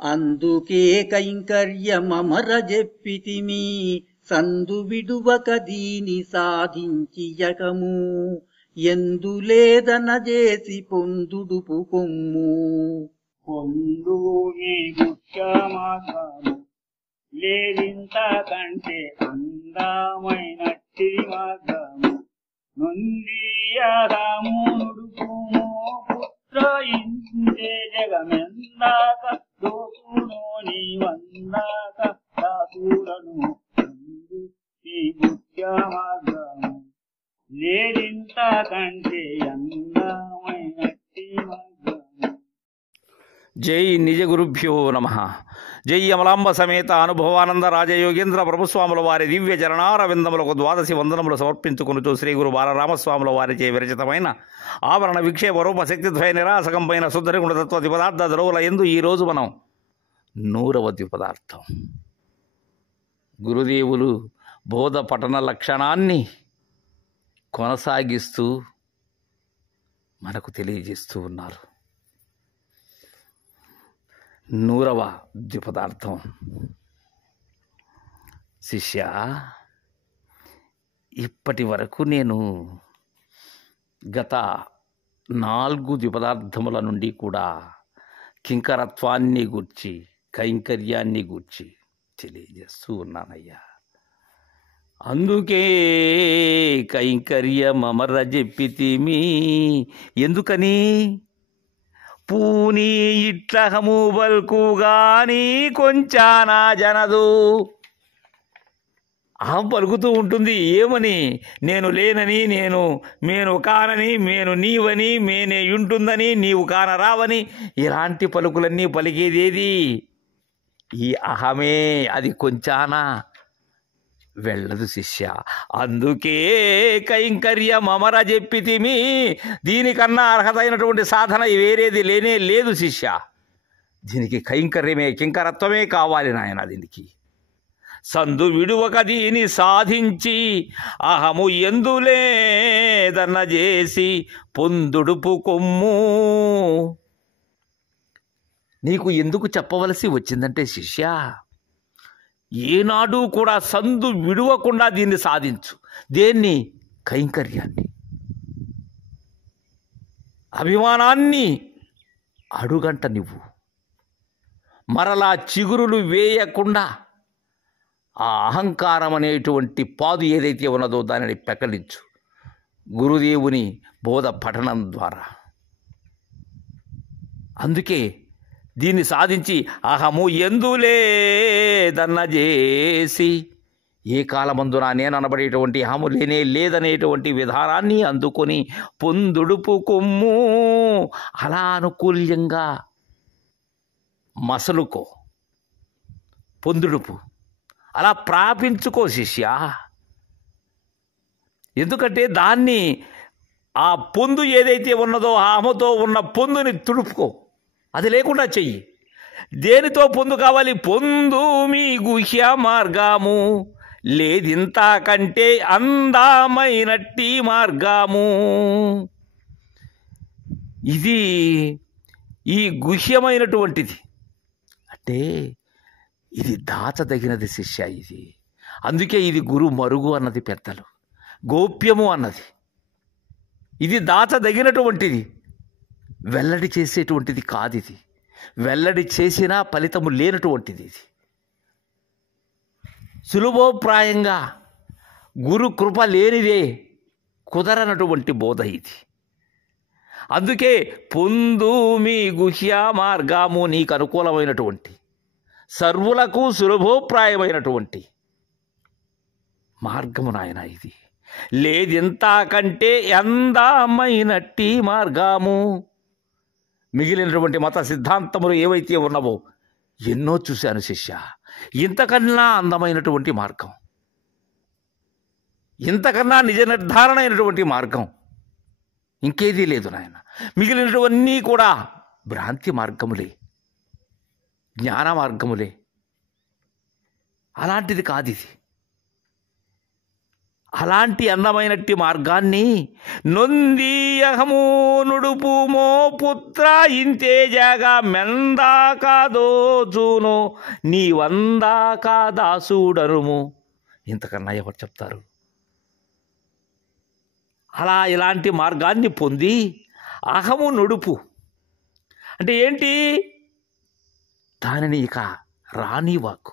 అందుకే కైంకర్యమమర జెప్పితిమి సందు విడువక దీని సాధించియకము ఎందులేదన చేసి పొందుడుపు కొమ్ము పొందు మీ ముఖ్యమాత్రము లేదింత కంటే అందమైనట్టి మార్గము నొందియదాము నుడుపుము పుత్ర ఇందే జగమెందాక దోసునో నీ వందాక దాసులను ఈ ముఖ్య మార్గము లేదింత కంటే అందమైనట్టి మార్గము. జై నిజ గురుభ్యో నమః. జై అమలాంబ సమేత అనుభవానంద రాజయోగేంద్ర ప్రభుస్వాముల వారి దివ్య చరణారవిందములకు ద్వాదశి వందనములు సమర్పించుకునుచు శ్రీ గురు బాలరామస్వాముల వారిచే విరచితమైన ఆవరణ విక్షేప రూప శక్తిద్వయ నిరాసకంపైన శుద్ధ గుణతత్వ ద్విపదార్థ ద్రవుల యందు ఈరోజు మనం 100వ ద్విపదార్థం గురుదేవులు బోధ పఠన లక్షణాన్ని కొనసాగిస్తూ మనకు తెలియజేస్తూ ఉన్నారు. 100వ ద్విపదార్థం. శిష్య, ఇప్పటి వరకు నేను గత 4 ద్విపదార్థముల నుండి కూడా కింకరత్వాన్ని గూర్చి కైంకర్యాన్ని గూర్చి తెలియజేస్తూ ఉన్నానయ్యా. అందుకే కైంకర్యమమర జెప్పితిమి. ఎందుకని? పూనీ ఇట్లహము బల్కుగాని కొంచానా జనదు. అహం పలుకుతూ ఉంటుంది. ఏమని? నేను లేనని, నేను కానని, నేను నీవని, మేనే ఉంటుందని, నీవు కానరావని, ఇలాంటి పలుకులన్నీ పలికేదేది ఈ అహమే. అది కొంచానా వెళ్ళదు శిష్య. అందుకే కైంకర్యమమర జెప్పితిమి. దీనికన్నా అర్హతైనటువంటి సాధన వేరేది లేనే లేదు శిష్య. దీనికి కైంకర్యమే, కింకరత్వమే కావాలి నాయన. దీనికి సందు విడువక దీని సాధించి అహము ఎందులేదన్న చేసి పొందుడుపు కొమ్ము. నీకు ఎందుకు చెప్పవలసి వచ్చిందంటే శిష్య, ఏనాడు కూడా సందు విడువకుండా దీన్ని సాధించు. దేన్ని? కైంకర్యాన్ని. అభిమానాన్ని అడుగంట నువ్వు మరలా చిగురులు వేయకుండా ఆ అహంకారం అనేటువంటి పాదు ఏదైతే ఉన్నదో దానిని పెకలించు గురుదేవుని బోధ పఠనం ద్వారా. అందుకే దీన్ని సాధించి అహము ఎందులేదన్న చేసి, ఏ కాలమందున నేను అనబడేటువంటి అహము లేనే లేదనేటువంటి విధానాన్ని అందుకొని పొందుడుపు కొమ్ము. అలా అనుకూల్యంగా మసలుకో, పొందుడుపు అలా ప్రాపించుకో శిష్య. ఎందుకంటే దాన్ని, ఆ పొందు ఏదైతే ఉన్నదో ఆ అహముతో ఉన్న పొందుని తుడుపుకో. అది లేకుండా చెయ్యి. దేనితో పొందు కావాలి? పొందు మీ గుహ్య మార్గము లేదింత కంటే అందమైనట్టి మార్గము. ఇది ఈ గుహ్యమైనటువంటిది. అంటే ఇది దాచదగినది శిష్య. ఇది అందుకే ఇది గురు మరుగు అన్నది పెద్దలు, గోప్యము అన్నది. ఇది దాచదగినటువంటిది, వెల్లడి చేసేటువంటిది కాదు. ఇది వెల్లడి చేసినా ఫలితము లేనటువంటిది. ఇది సులభోప్రాయంగా గురు కృప లేనిదే కుదరనటువంటి బోధ ఇది. అందుకే పొందు మీ గుహ్య మార్గము, నీకు అనుకూలమైనటువంటి సర్వులకు సులభోప్రాయమైనటువంటి మార్గము నాయన. ఇది లేదింత కంటే అందమైనట్టి మార్గము. మిగిలినటువంటి మత సిద్ధాంతములు ఏవైతే ఉన్నావో ఎన్నో చూశాను శిష్య. ఇంతకన్నా అందమైనటువంటి మార్గం, ఇంతకన్నా నిజ నిర్ధారణ అయినటువంటి మార్గం ఇంకేదీ లేదు నాయన. మిగిలినటువన్నీ కూడా భ్రాంతి మార్గములే, జ్ఞాన మార్గములే. అలాంటిది కాదు ఇది. అలాంటి అందమైనట్టి మార్గాన్ని నొంది అహము నుడుపుమో పుత్ర ఇంతేజగా మెందాక దోచును నీ వందాక దాసుడరుము. ఇంతకన్నా ఎవరు చెప్తారు? అలా ఇలాంటి మార్గాన్ని పొంది అహము నుడుపు అంటే ఏంటి? దానిని ఇక రానివాకు,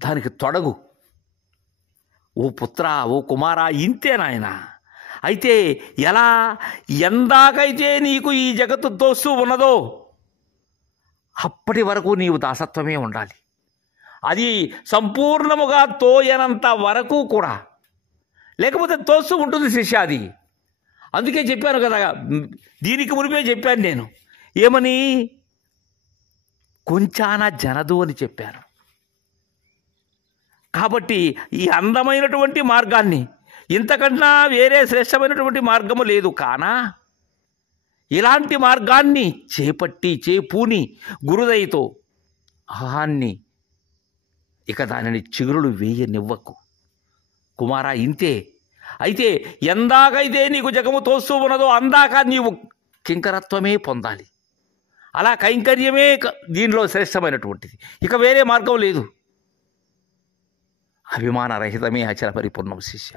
దానికి తొడగు. ఓ పుత్ర, ఓ కుమారా, ఇంతే నాయన. అయితే ఎలా? ఎందాకైతే నీకు ఈ జగత్తు తోస్తూ ఉన్నదో అప్పటి వరకు నీవు దాసత్వమే ఉండాలి. అది సంపూర్ణముగా తోయనంత వరకు కూడా, లేకపోతే తోస్తూ ఉంటుంది శిష్య అది. అందుకే చెప్పాను కదా, దీనికి మునిపే చెప్పాను నేను. ఏమని? కొంచాన జనదు అని చెప్పాను. కాబట్టి ఈ అందమైనటువంటి మార్గాన్ని, ఇంతకన్నా వేరే శ్రేష్టమైనటువంటి మార్గము లేదు కానా, ఇలాంటి మార్గాన్ని చేపూని గురుదయతో అహాన్ని ఇక దానిని చిగురులు వేయనివ్వకు కుమారా, ఇంతే. అయితే ఎందాకైతే నీకు జగము తోస్తూ ఉన్నదో అందాక నీవు కింకరత్వమే పొందాలి. అలా కైంకర్యమే దీనిలో శ్రేష్టమైనటువంటిది, ఇక వేరే మార్గం లేదు. అభిమానరహితమే అచల పరిపూర్ణం శిష్య.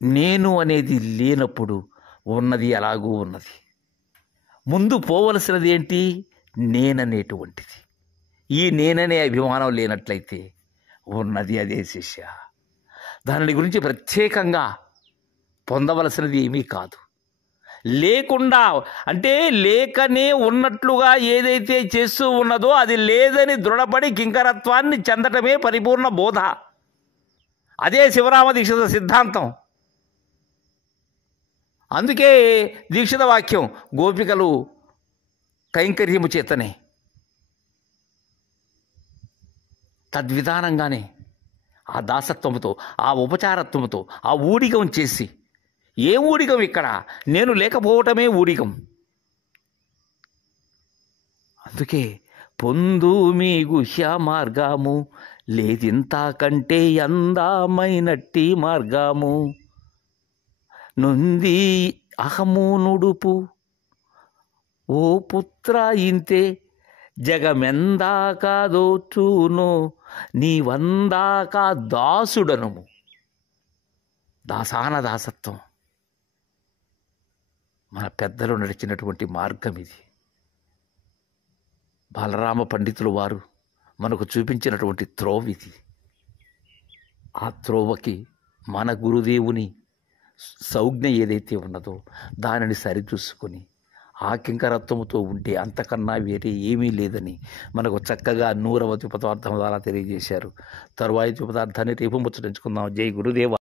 నేను అనేది లేనప్పుడు ఉన్నది ఎలాగూ ఉన్నది. ముందు పోవలసినది ఏంటి? నేననేటువంటిది. ఈ నేననే అభిమానం లేనట్లయితే ఉన్నది అదే శిష్య. దాని గురించి ప్రత్యేకంగా పొందవలసినది ఏమీ కాదు. లేకుండా అంటే లేకనే ఉన్నట్లుగా ఏదైతే చేస్తూ ఉన్నదో అది లేదని దృఢపడి కింకరత్వాన్ని చెందటమే పరిపూర్ణ బోధ. అదే శివరామ దీక్షిత సిద్ధాంతం. అందుకే దీక్షిత వాక్యం గోపికలు కైంకర్యము చేతనే తద్విధానంగానే ఆ దాసత్వముతో, ఆ ఉపచారత్వముతో, ఆ ఊడిగం చేసి, ఏ ఊడిగం ఇక్కడ? నేను లేకపోవటమే ఊడిగం. అందుకే పొందు మీ గుహ్య మార్గము లేదింత కంటే అందమైనట్టి మార్గము నొంది అహము నుడుపు ఓ పుత్ర ఇంతే జగమెందాక దోచును నీవందాక దాసుడనుము. దాసాన దాసత్వం మన పెద్దలు నడిచినటువంటి మార్గం ఇది. బాలరామ పండితులు వారు మనకు చూపించినటువంటి త్రోవ ఇది. ఆ త్రోవకి మన గురుదేవుని సౌజ్ఞ ఏదైతే ఉన్నదో దానిని సరిచూసుకొని ఆ కింకరత్వముతో ఉంటే అంతకన్నా వేరే ఏమీ లేదని మనకు చక్కగా 100వ ద్విపదార్థం ద్వారా తెలియజేశారు. తరువాయి ద్విపదార్థాన్ని రేపు ముచ్చటించుకుందాం. జై గురుదేవ.